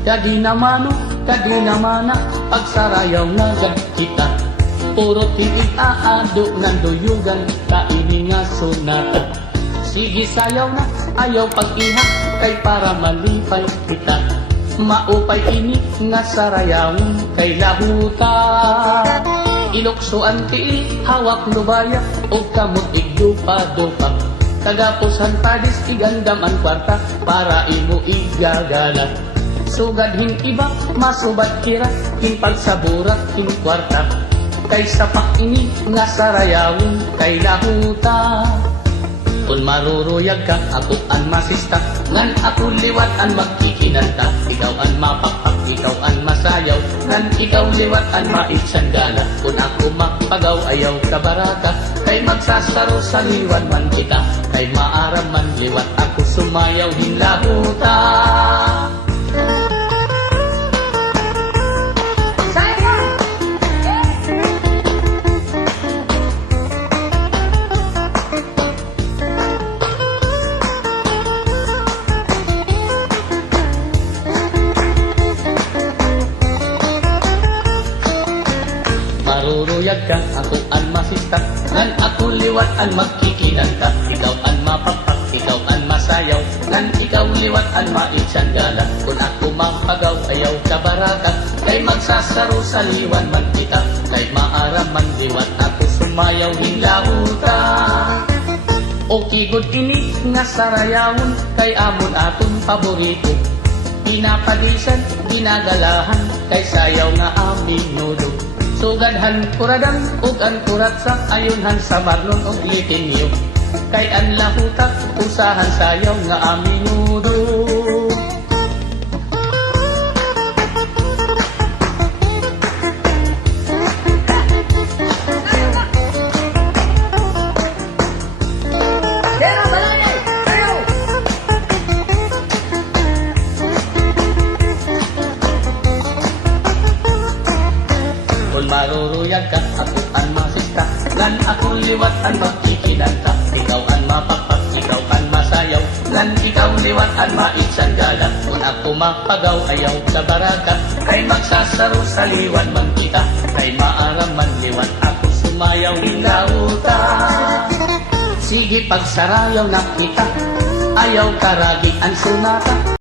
Kadi namano, kadi namana, pagsarayaw na kita. Puro tigig aado ng duyugan, kaini nga sunata. Sige sayaw na, ayaw pag-iha, kay para malipay kita. Maupay ini nga sarayawin, kay lahuta. Iloksoan tiil, hawak lubaya, o kamot igdupa-dupa. Kagapusan padis, igandaman kwarta, para imo igagala. Sugadhin iba, masubat kira, hinpagsaburat, hinkwarta. Kay sapak ini nga sarayawin, kay lahuta. Kung maruruyag ka, ako ang masista, ngan ako liwat ang magkikinanta. Ikaw ang mapakpak, ikaw ang masayaw, ngan ikaw liwat ang maitsanggala. Kung ako makpagaw, ayaw ka baraka, kay magsasaro sa liwan man kita. Kay maaram man liwat ako sumayaw, hinlahuta. Maruruyag ka, ako ang masista, ngan ako liwat ang magkikinanta. Ikaw ang mapapak, ikaw ang masayaw, ngan ikaw liwat ang maitsanggala. Kung ako mapagaw, ayaw ka baraka, kay magsasaro sa liwan man kita. Kay maaram man liwat ako sumayaw, hinlahuta. O kigod ini nga sarayawon, kay amon aton paborito. Pinapadisan, ginagalahan, kay sayaw nga aming nudo. Sugadhan kuradang ug an kuratsa, ayunhan sa marlon og litinyo. Kay an lahuta, usahan sayaw nga aminudo. Kung maruruyag ka, ako ang masista, ngan ako liwat ang magkikinanta. Ikaw ang mapakpak, ikaw ang masayaw, ngan ikaw liwat ang maitsanggala. Kung ako mapagaw, ayaw sa baraka, kay magsasaro sa liwan man kita. Kay maaram man liwat ako sumayaw, hinlahuta. Sige pagsarayaw na kita, ayaw karagi ang sunata.